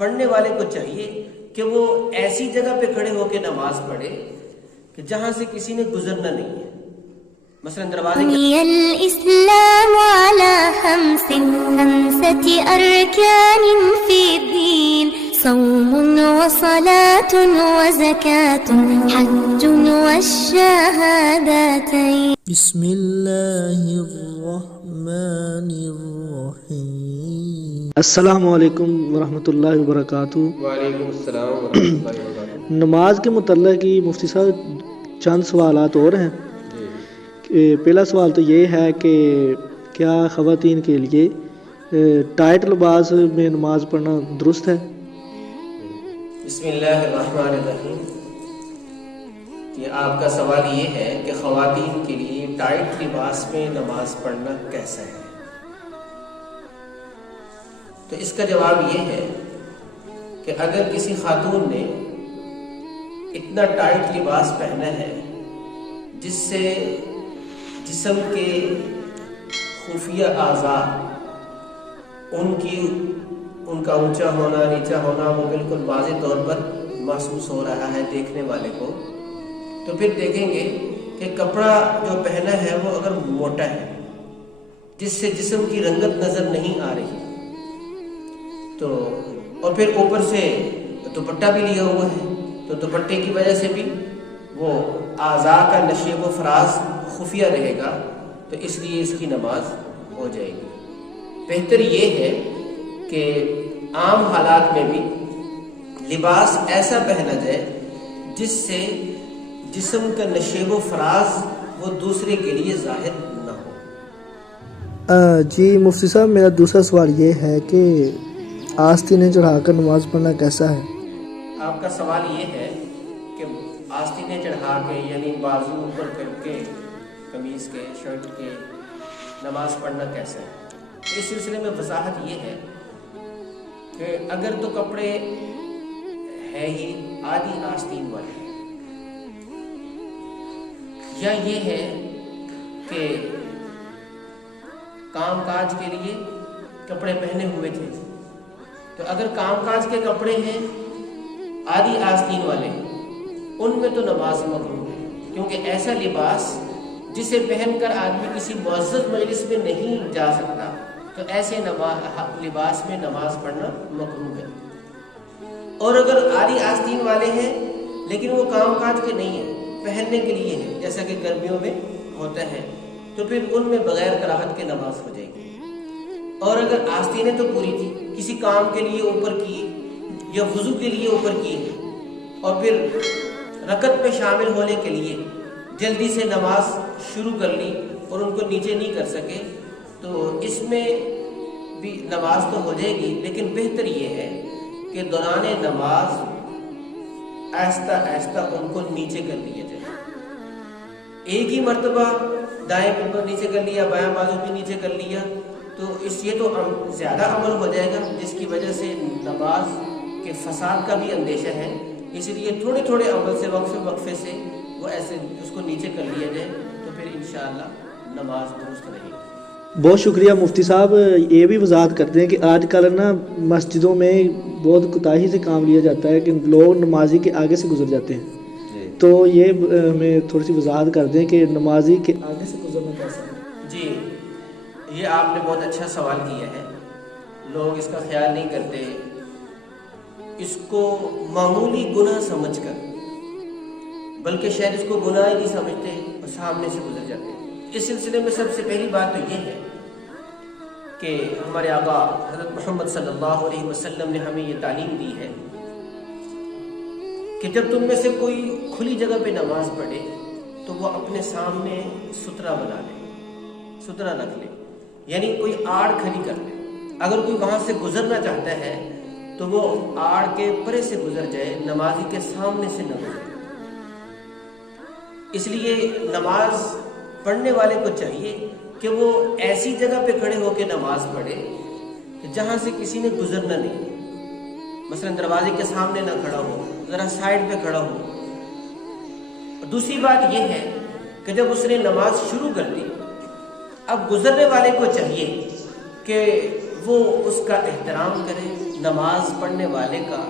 پڑھنے والے کو چاہیے کہ وہ ایسی جگہ پہ کھڑے ہو کے نماز پڑھے کہ جہاں سے کسی نے گزرنا نہیں ہے. مثلا دروازے بني الإسلام على خمسة أركان في الدين صوم وصلاة وزكاة حج والشهادتين. بسم اللہ الرحمن الرحیم. السلام علیکم ورحمۃ اللہ وبرکاتہ. وعلیکم السلام ورحمۃ اللہ وبرکاتہ. نماز کے متعلق ہی مفتی صاحب چند سوالات اور ہیں. پہلا سوال تو یہ ہے کہ کیا خواتین کے لیے ٹائٹ لباس میں نماز پڑھنا درست ہے؟ بسم اللہ الرحمن الرحیم. یہ آپ کا سوال یہ ہے کہ خواتین کے لیے ٹائٹ لباس میں نماز پڑھنا کیسا ہے. تو اس کا جواب یہ ہے کہ اگر کسی خاتون نے اتنا ٹائٹ لباس پہنا ہے جس سے جسم کے خفیہ اعضاء ان کا اونچا ہونا نیچا ہونا وہ بالکل واضح طور پر محسوس ہو رہا ہے دیکھنے والے کو، تو پھر دیکھیں گے کہ کپڑا جو پہنا ہے وہ اگر موٹا ہے جس سے جسم کی رنگت نظر نہیں آ رہی، تو اور پھر اوپر سے دوپٹہ بھی لیا ہوا ہے تو دوپٹے کی وجہ سے بھی وہ اعضاء کا نشیب و فراز خفیہ رہے گا، تو اس لیے اس کی نماز ہو جائے گی. بہتر یہ ہے کہ عام حالات میں بھی لباس ایسا پہنا جائے جس سے جسم کا نشیب و فراز وہ دوسرے کے لیے ظاہر نہ ہو. جی مفتی صاحب، میرا دوسرا سوال یہ ہے کہ آستینیں چڑھا کر نماز پڑھنا کیسا ہے؟ آپ کا سوال یہ ہے کہ آستینیں چڑھا کے یعنی بازو اوپر کر کے قمیض کے شرٹ کے نماز پڑھنا کیسا ہے. اس سلسلے میں وضاحت یہ ہے کہ اگر تو کپڑے ہے ہی آدھی آستین والے یا یہ ہے کہ کام کاج کے لیے کپڑے پہنے ہوئے تھے، تو اگر کام کاج کے کپڑے ہیں آدھی آستین والے ان میں تو نماز مکروہ ہے، کیونکہ ایسا لباس جسے پہن کر آدمی کسی معزز مجلس میں نہیں جا سکتا، تو ایسے لباس میں نماز پڑھنا مکروہ ہے. اور اگر آدھی آستین والے ہیں لیکن وہ کام کاج کے نہیں ہیں، پہننے کے لیے ہیں جیسا کہ گرمیوں میں ہوتا ہے، تو پھر ان میں بغیر کراہت کے نماز ہو جائے گی. اور اگر آستینیں تو پوری تھی، کسی کام کے لیے اوپر کی یا وضو کے لیے اوپر کی اور پھر رکعت میں شامل ہونے کے لیے جلدی سے نماز شروع کر لی اور ان کو نیچے نہیں کر سکے، تو اس میں بھی نماز تو ہو جائے گی، لیکن بہتر یہ ہے کہ دوران نماز آہستہ آہستہ ان کو نیچے کر لیا جائے. ایک ہی مرتبہ دائیں پنڈو نیچے کر لیا، بایاں بازو بھی نیچے کر لیا، تو یہ تو زیادہ عمل ہو جائے گا جس کی وجہ سے نماز کے فساد کا بھی اندیشہ ہے. اس لیے تھوڑے تھوڑے عمل سے وقفے سے وہ ایسے اس کو نیچے کر لیا جائے تو پھر انشاءاللہ نماز درست رہے گی. بہت شکریہ مفتی صاحب. یہ بھی وضاحت کرتے ہیں کہ آج کل نا مسجدوں میں بہت کوتاہی سے کام لیا جاتا ہے کہ لوگ نمازی کے آگے سے گزر جاتے ہیں، تو یہ ہمیں تھوڑی سی وضاحت کر دیں کہ نمازی کے آگے سے گزرنا کیسا ہے. جی یہ آپ نے بہت اچھا سوال کیا ہے. لوگ اس کا خیال نہیں کرتے، اس کو معمولی گناہ سمجھ کر، بلکہ شاید اس کو گناہ ہی نہیں سمجھتے اور سامنے سے گزر جاتے ہیں. اس سلسلے میں سب سے پہلی بات تو یہ ہے کہ ہمارے آقا حضرت محمد صلی اللہ علیہ وسلم نے ہمیں یہ تعلیم دی ہے کہ جب تم میں سے کوئی کھلی جگہ پہ نماز پڑھے تو وہ اپنے سامنے سترا بنا لے، سترا رکھ لے، یعنی کوئی آڑ کھلی کر لے. اگر کوئی وہاں سے گزرنا چاہتا ہے تو وہ آڑ کے پرے سے گزر جائے، نمازی کے سامنے سے نہ گزرے. اس لیے نماز پڑھنے والے کو چاہیے کہ وہ ایسی جگہ پہ کھڑے ہو کے نماز پڑھے کہ جہاں سے کسی نے گزرنا نہیں. مثلا دروازے کے سامنے نہ کھڑا ہو، ذرا سائڈ پہ کھڑا ہو. دوسری بات یہ ہے کہ جب اس نے نماز شروع کر دی، اب گزرنے والے کو چاہیے کہ وہ اس کا احترام کرے، نماز پڑھنے والے کا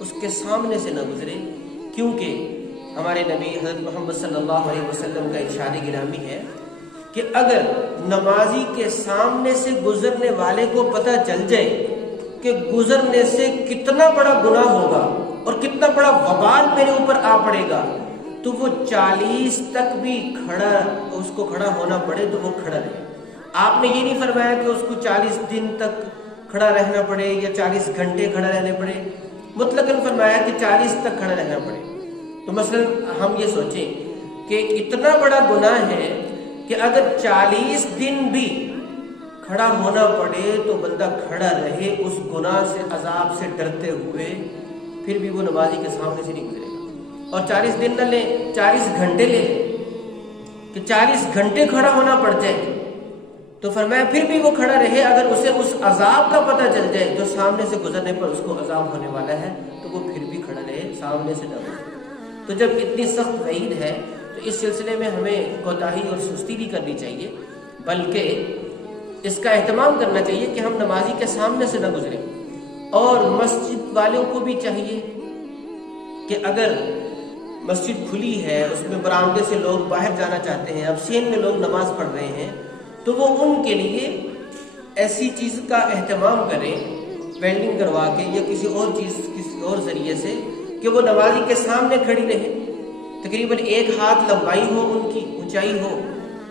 اس کے سامنے سے نہ گزرے، کیونکہ ہمارے نبی حضرت محمد صلی اللہ علیہ وسلم کا ارشاد گرامی ہے کہ اگر نمازی کے سامنے سے گزرنے والے کو پتہ چل جائے کہ گزرنے سے کتنا بڑا گناہ ہوگا اور کتنا بڑا وبال میرے اوپر آ پڑے گا، تو وہ 40 تک بھی اس کو کھڑا ہونا پڑے تو وہ کھڑا رہے۔ آپ نے یہ نہیں فرمایا کہ اس کو 40 دن تک کھڑا رہنا پڑے یا 40 گھنٹے کھڑا رہنے پڑے، مطلقاً فرمایا کہ 40 تک کھڑا رہنا پڑے۔ تو مثلا ہم یہ سوچیں کہ اتنا بڑا گناہ ہے کہ اگر 40 دن بھی کھڑا ہونا پڑے تو بندہ کھڑا رہے اس گناہ سے، عذاب سے ڈرتے ہوئے، پھر بھی وہ نمازی کے سامنے سے نہیں گزرے گا۔ اور 40 دن نہ لیں، 40 گھنٹے لیں کہ 40 گھنٹے کھڑا ہونا پڑ جائے تو فرمایا پھر بھی وہ کھڑا رہے، اگر اسے اس عذاب کا پتہ چل جائے جو سامنے سے گزرنے پر اس کو عذاب ہونے والا ہے، تو وہ پھر بھی کھڑا رہے، سامنے سے نہ گزرے۔ تو جب اتنی سخت وعید ہے تو اس سلسلے میں ہمیں کوتاہی اور سستی نہیں کرنی چاہیے، بلکہ اس کا اہتمام کرنا چاہیے کہ ہم نمازی کے سامنے سے نہ گزریں۔ اور مسجد والوں کو بھی چاہیے کہ اگر مسجد کھلی ہے، اس میں برآمدے سے لوگ باہر جانا چاہتے ہیں، اب سین میں لوگ نماز پڑھ رہے ہیں، تو وہ ان کے لیے ایسی چیز کا اہتمام کریں، ویلڈنگ کروا کے یا کسی اور ذریعے سے، کہ وہ نمازی کے سامنے کھڑی رہے، تقریباً 1 ہاتھ لمبائی ہو، ان کی اونچائی ہو،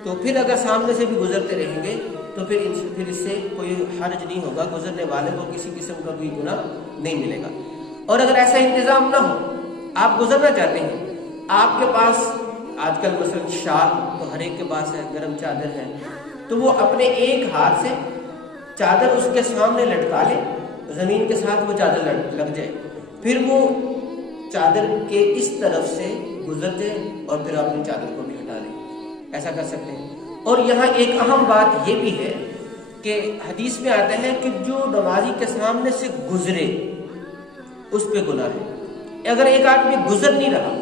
تو پھر اگر سامنے سے بھی گزرتے رہیں گے تو پھر اس سے کوئی حرج نہیں ہوگا، گزرنے والے کو کسی قسم کا کوئی گناہ نہیں ملے گا۔ اور اگر ایسا انتظام نہ ہو، آپ گزرنا چاہتے ہیں، آپ کے پاس آج کل مثلا شال تو ہر ایک کے پاس ہے، گرم چادر ہے، تو وہ اپنے 1 ہاتھ سے چادر اس کے سامنے لٹکا لے، زمین کے ساتھ وہ چادر لگ جائے، پھر وہ چادر کے اس طرف سے گزر جائے اور پھر اپنی چادر کو بھی ہٹا لیں، ایسا کر سکتے ہیں۔ اور یہاں ایک اہم بات یہ بھی ہے کہ حدیث میں آتا ہے کہ جو نمازی کے سامنے سے گزرے اس پہ گناہ ہے۔ اگر ایک آدمی گزر نہیں رہا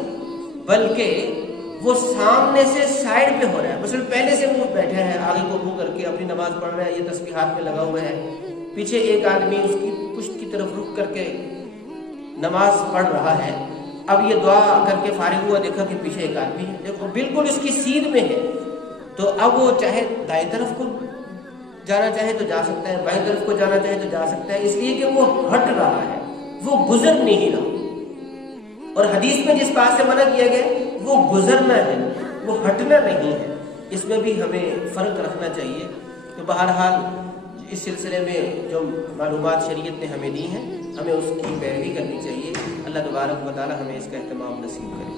بلکہ وہ سامنے سے سائڈ پہ ہو رہا ہے، مثلا پہلے سے وہ بیٹھا ہے، آگے کو منہ کر کے اپنی نماز پڑھ رہا ہے، یہ تسبیحات میں لگا ہوا ہے، پیچھے ایک آدمی اس کی پشت کی طرف رک کر کے نماز پڑھ رہا ہے، اب یہ دعا کر کے فارغ ہوا، دیکھا کہ پیچھے ایک آدمی ہے، دیکھو بالکل اس کی سیدھ میں ہے، تو اب وہ چاہے دائیں طرف کو جانا چاہے تو جا سکتا ہے، بائیں طرف کو جانا چاہے تو جا سکتا ہے، اس لیے کہ وہ ہٹ رہا ہے، وہ گزر نہیں رہا۔ اور حدیث میں جس بات سے منع کیا گیا وہ گزرنا ہے، وہ ہٹنا نہیں ہے، اس میں بھی ہمیں فرق رکھنا چاہیے۔ تو بہرحال اس سلسلے میں جو معلومات شریعت نے ہمیں دی ہیں، ہمیں اس کی پیروی کرنی چاہیے۔ اللہ تبارک و تعالی ہمیں اس کا اہتمام نصیب کرے۔